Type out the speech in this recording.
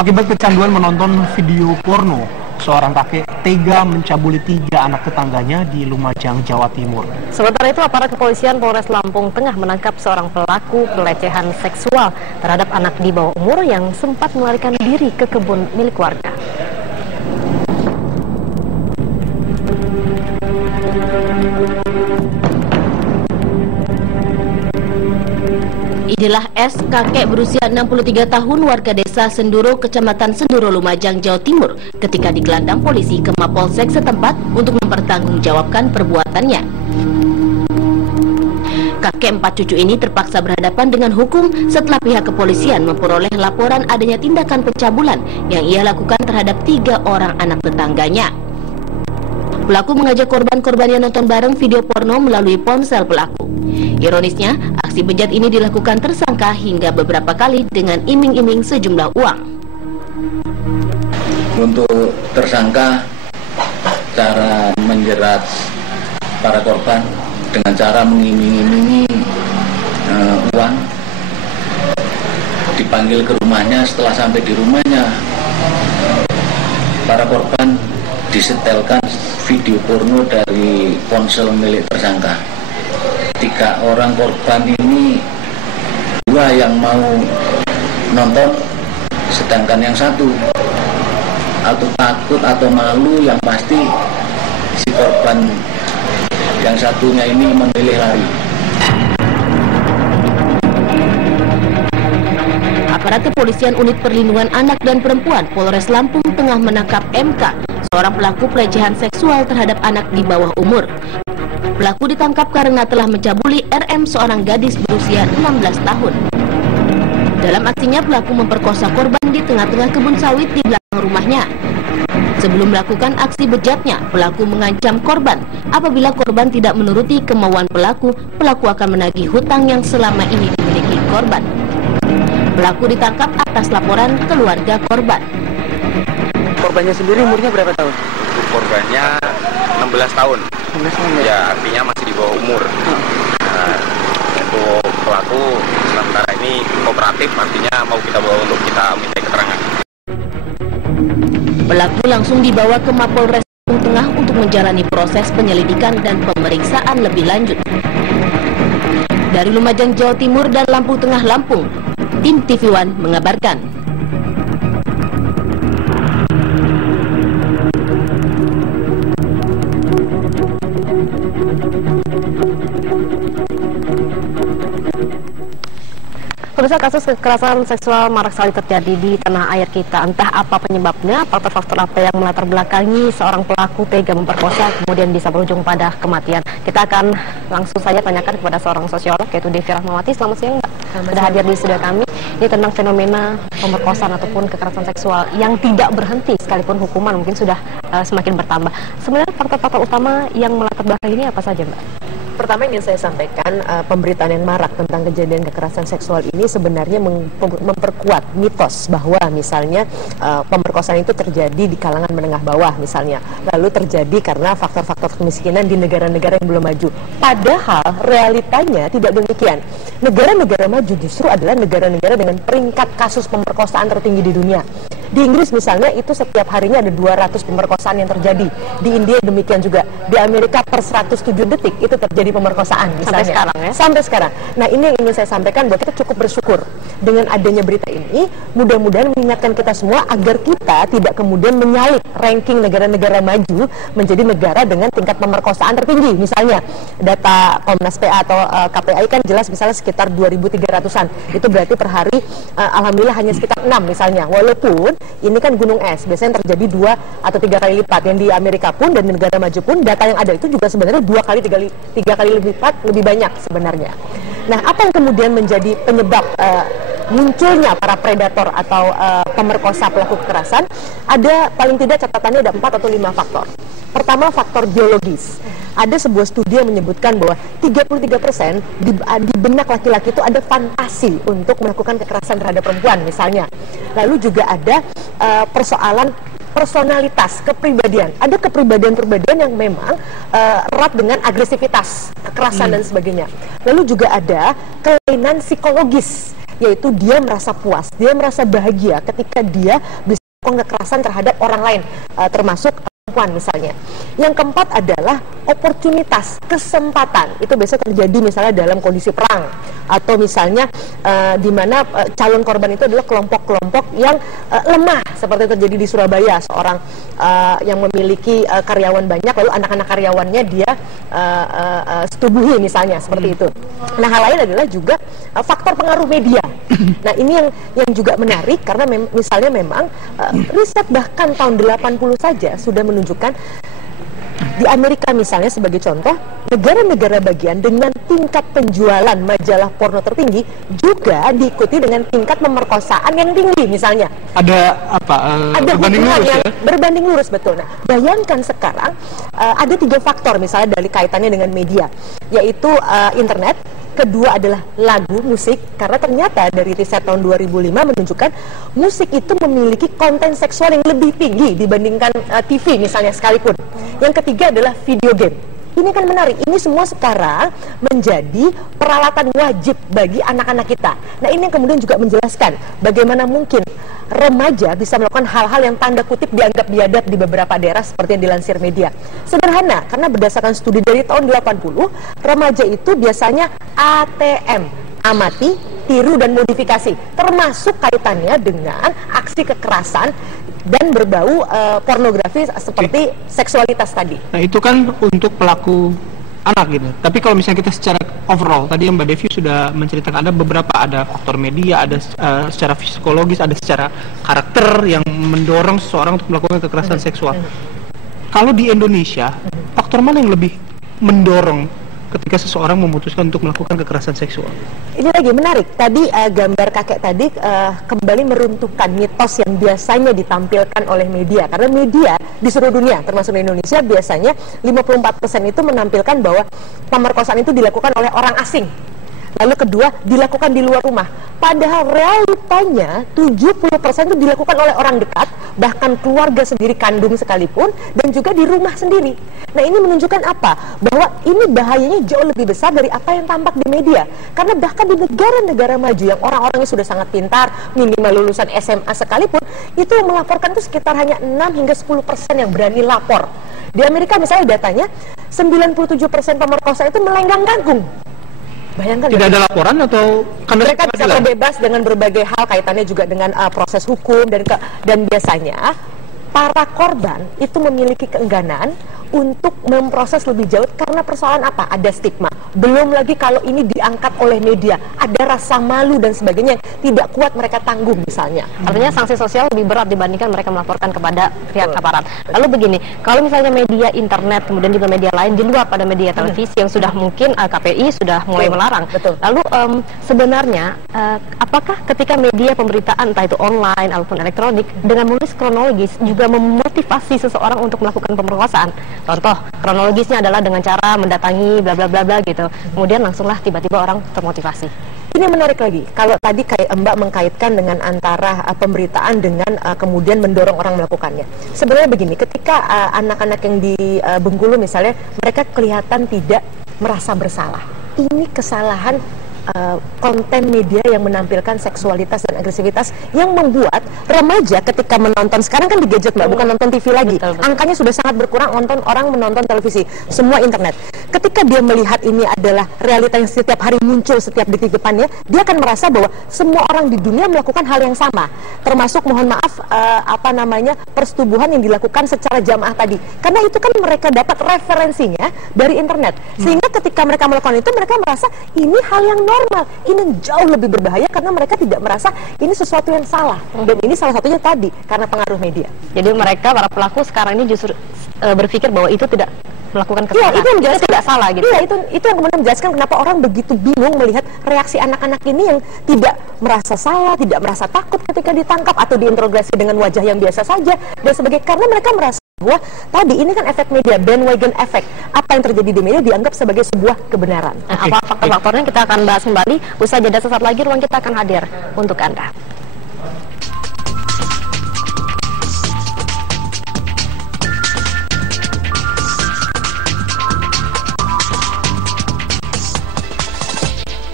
Akibat kecanduan menonton video porno, seorang kakek tega mencabuli 3 anak tetangganya di Lumajang, Jawa Timur. Sementara itu, aparat kepolisian Polres Lampung Tengah menangkap seorang pelaku pelecehan seksual terhadap anak di bawah umur yang sempat melarikan diri ke kebun milik warga. Inilah S, kakek berusia 63 tahun warga desa Senduro, Kecamatan Senduro, Lumajang, Jawa Timur, ketika digelandang polisi ke Mapolsek setempat untuk mempertanggungjawabkan perbuatannya. Kakek 4 cucu ini terpaksa berhadapan dengan hukum setelah pihak kepolisian memperoleh laporan adanya tindakan pencabulan yang ia lakukan terhadap 3 orang anak tetangganya. Pelaku mengajak korban-korban yang nonton bareng video porno melalui ponsel pelaku. Ironisnya, aksi bejat ini dilakukan tersangka hingga beberapa kali dengan iming-iming sejumlah uang. Untuk tersangka, cara menjerat para korban dengan cara mengiming-imingi uang, dipanggil ke rumahnya. Setelah sampai di rumahnya, para korban disetelkan video porno dari ponsel milik tersangka. 3 orang korban ini, 2 yang mau nonton, sedangkan yang 1 atau takut atau malu, yang pasti si korban yang satunya ini memilih lari. Aparat kepolisian Unit Perlindungan Anak dan Perempuan Polres Lampung Tengah menangkap MK, seorang pelaku pelecehan seksual terhadap anak di bawah umur. Pelaku ditangkap karena telah mencabuli RM, seorang gadis berusia 16 tahun. Dalam aksinya, pelaku memperkosa korban di tengah-tengah kebun sawit di belakang rumahnya. Sebelum melakukan aksi bejatnya, pelaku mengancam korban apabila korban tidak menuruti kemauan pelaku akan menagih hutang yang selama ini dimiliki korban. Pelaku ditangkap atas laporan keluarga korban. Korbannya sendiri umurnya berapa tahun? Korbannya 16 tahun. 16 tahun Ya, artinya masih di bawah umur. Nah, untuk pelaku sementara ini kooperatif, artinya mau kita bawa untuk kita minta keterangan. Pelaku langsung dibawa ke Mapolres Lampung Tengah untuk menjalani proses penyelidikan dan pemeriksaan lebih lanjut. Dari Lumajang, Jawa Timur dan Lampung Tengah, Lampung, tim TV One mengabarkan. Pemirsa, kasus kekerasan seksual marak sekali terjadi di tanah air kita. Entah apa penyebabnya, faktor-faktor apa yang melatar belakangi seorang pelaku tega memperkosa kemudian bisa berujung pada kematian. Kita akan langsung saja tanyakan kepada seorang sosiolog, yaitu Devi Rahmawati. Selamat siang, Mbak. Sudah hadir di studio kami. Ini tentang fenomena pemerkosaan ataupun kekerasan seksual yang tidak berhenti, sekalipun hukuman mungkin sudah semakin bertambah. Sebenarnya faktor-faktor utama yang melatar belakangi ini apa saja, Mbak? Pertama ingin saya sampaikan, pemberitaan yang marak tentang kejadian kekerasan seksual ini sebenarnya memperkuat mitos bahwa misalnya pemerkosaan itu terjadi di kalangan menengah bawah misalnya, lalu terjadi karena faktor-faktor kemiskinan di negara-negara yang belum maju. Padahal realitanya tidak demikian. Negara-negara maju justru adalah negara-negara dengan peringkat kasus pemerkosaan tertinggi di dunia. Di Inggris misalnya itu setiap harinya ada 200 pemerkosaan yang terjadi. Di India demikian juga. Di Amerika per 107 detik itu terjadi pemerkosaan misalnya. Sampai sekarang ya? Sampai sekarang. Nah, ini yang ingin saya sampaikan bahwa kita cukup bersyukur dengan adanya berita ini. Mudah-mudahan mengingatkan kita semua agar kita tidak kemudian menyalip ranking negara-negara maju menjadi negara dengan tingkat pemerkosaan tertinggi. Misalnya data Komnas PA atau KPAI kan jelas misalnya sekitar 2.300-an. Itu berarti per hari alhamdulillah hanya sekitar 6 misalnya. Walaupun ini kan gunung es, biasanya terjadi 2 atau 3 kali lipat. Yang di Amerika pun dan di negara maju pun data yang ada itu juga sebenarnya 2 kali 3 kali lebih banyak sebenarnya. Nah, apa yang kemudian menjadi penyebab munculnya para predator atau pemerkosa pelaku kekerasan? Ada paling tidak catatannya ada 4 atau 5 faktor. Pertama, faktor biologis. Ada sebuah studi yang menyebutkan bahwa 33% di benak laki-laki itu ada fantasi untuk melakukan kekerasan terhadap perempuan misalnya. Lalu juga ada persoalan personalitas, kepribadian. Ada kepribadian-kepribadian yang memang erat dengan agresivitas, kekerasan dan sebagainya. Lalu juga ada kelainan psikologis. yaitu dia merasa puas, dia merasa bahagia ketika dia bisa melakukan kekerasan terhadap orang lain, termasuk perempuan misalnya. Yang keempat adalah oportunitas, kesempatan. Itu biasa terjadi misalnya dalam kondisi perang, atau misalnya di mana calon korban itu adalah kelompok-kelompok yang lemah, seperti terjadi di Surabaya, seorang yang memiliki karyawan banyak, lalu anak-anak karyawannya dia setubuhi misalnya, seperti itu. Nah, hal lain adalah juga faktor pengaruh media. Nah, ini yang juga menarik, karena misalnya memang riset bahkan tahun 80 saja sudah menunjukkan di Amerika misalnya sebagai contoh, negara-negara bagian dengan tingkat penjualan majalah porno tertinggi juga diikuti dengan tingkat pemerkosaan yang tinggi misalnya. Ada apa? Ada berbanding hubungan lurus yang ya? berbanding lurus, betul. Nah, bayangkan sekarang ada 3 faktor misalnya dari kaitannya dengan media, yaitu internet. Kedua adalah lagu, musik, karena ternyata dari riset tahun 2005 menunjukkan musik itu memiliki konten seksual yang lebih tinggi dibandingkan TV misalnya sekalipun. Yang ketiga adalah video game. Ini kan menarik, ini semua sekarang menjadi peralatan wajib bagi anak-anak kita. Nah, ini yang kemudian juga menjelaskan bagaimana mungkin remaja bisa melakukan hal-hal yang tanda kutip dianggap biadab di beberapa daerah seperti yang dilansir media. Sederhana, karena berdasarkan studi dari tahun 80, remaja itu biasanya ATM, amati, tiru, dan modifikasi, termasuk kaitannya dengan aksi kekerasan dan berbau pornografi seperti seksualitas tadi. Nah, itu kan untuk pelaku anak gitu. Tapi kalau misalnya kita secara overall, tadi yang Mbak Devi sudah menceritakan ada beberapa, ada faktor media, ada secara psikologis, ada secara karakter yang mendorong seseorang untuk melakukan kekerasan seksual. Kalau di Indonesia, faktor mana yang lebih mendorong ketika seseorang memutuskan untuk melakukan kekerasan seksual? Ini lagi menarik. Tadi gambar kakek tadi kembali meruntuhkan mitos yang biasanya ditampilkan oleh media. Karena media di seluruh dunia, termasuk di Indonesia, biasanya 54% itu menampilkan bahwa pemerkosaan itu dilakukan oleh orang asing. Lalu kedua, dilakukan di luar rumah. Padahal realitanya 70% itu dilakukan oleh orang dekat, bahkan keluarga sendiri kandung sekalipun, dan juga di rumah sendiri. Nah, ini menunjukkan apa? Bahwa ini bahayanya jauh lebih besar dari apa yang tampak di media. Karena bahkan di negara-negara maju yang orang-orangnya sudah sangat pintar, minimal lulusan SMA sekalipun, itu melaporkan itu sekitar hanya 6 hingga 10% yang berani lapor. Di Amerika misalnya datanya, 97% pemerkosa itu melenggang kangkung. Bayangkan, tidak ada laporan atau mereka bisa terbebas dengan berbagai hal kaitannya juga dengan proses hukum dan biasanya para korban itu memiliki keengganan untuk memproses lebih jauh karena persoalan apa? Ada stigma. Belum lagi kalau ini diangkat oleh media, ada rasa malu dan sebagainya yang tidak kuat mereka tanggung misalnya. Artinya sanksi sosial lebih berat dibandingkan mereka melaporkan kepada pihak aparat. Lalu begini, kalau misalnya media internet, kemudian juga media lain di luar pada media televisi yang sudah mungkin KPI sudah mulai melarang. Betul. Lalu sebenarnya apakah ketika media pemberitaan entah itu online ataupun elektronik dengan menulis kronologis juga memotivasi seseorang untuk melakukan pemerkosaan? Contoh kronologisnya adalah dengan cara mendatangi bla bla bla bla gitu. Kemudian langsunglah tiba-tiba orang termotivasi. Ini menarik lagi. Kalau tadi kayak Mbak mengkaitkan dengan antara pemberitaan dengan kemudian mendorong orang melakukannya. Sebenarnya begini, ketika anak-anak yang di Bengkulu misalnya, mereka kelihatan tidak merasa bersalah. Ini kesalahan konten media yang menampilkan seksualitas dan agresivitas yang membuat remaja ketika menonton, sekarang kan di gadget Mbak, bukan nonton TV lagi. Betul. Angkanya sudah sangat berkurang orang menonton televisi, semua internet. Ketika dia melihat ini adalah realita yang setiap hari muncul setiap detik depannya, dia akan merasa bahwa semua orang di dunia melakukan hal yang sama, termasuk mohon maaf persetubuhan yang dilakukan secara jamaah tadi, karena itu kan mereka dapat referensinya dari internet, sehingga ketika mereka melakukan itu mereka merasa ini hal yang normal. Ini jauh lebih berbahaya karena mereka tidak merasa ini sesuatu yang salah. Dan ini salah satunya tadi karena pengaruh media. Jadi mereka, para pelaku sekarang ini justru berpikir bahwa itu tidak melakukan kesalahan. Iya, itu menjelaskan tidak salah gitu. Iya, itu yang kemudian menjelaskan kenapa orang begitu bingung melihat reaksi anak-anak ini yang tidak merasa salah, tidak merasa takut ketika ditangkap atau diinterogasi dengan wajah yang biasa saja dan sebagainya, karena mereka merasa bahwa tadi ini kan efek media, bandwagon effect. Apa yang terjadi di media dianggap sebagai sebuah kebenaran. Apa faktor-faktornya kita akan bahas kembali. Usai jeda sesaat lagi, ruang kita akan hadir untuk Anda.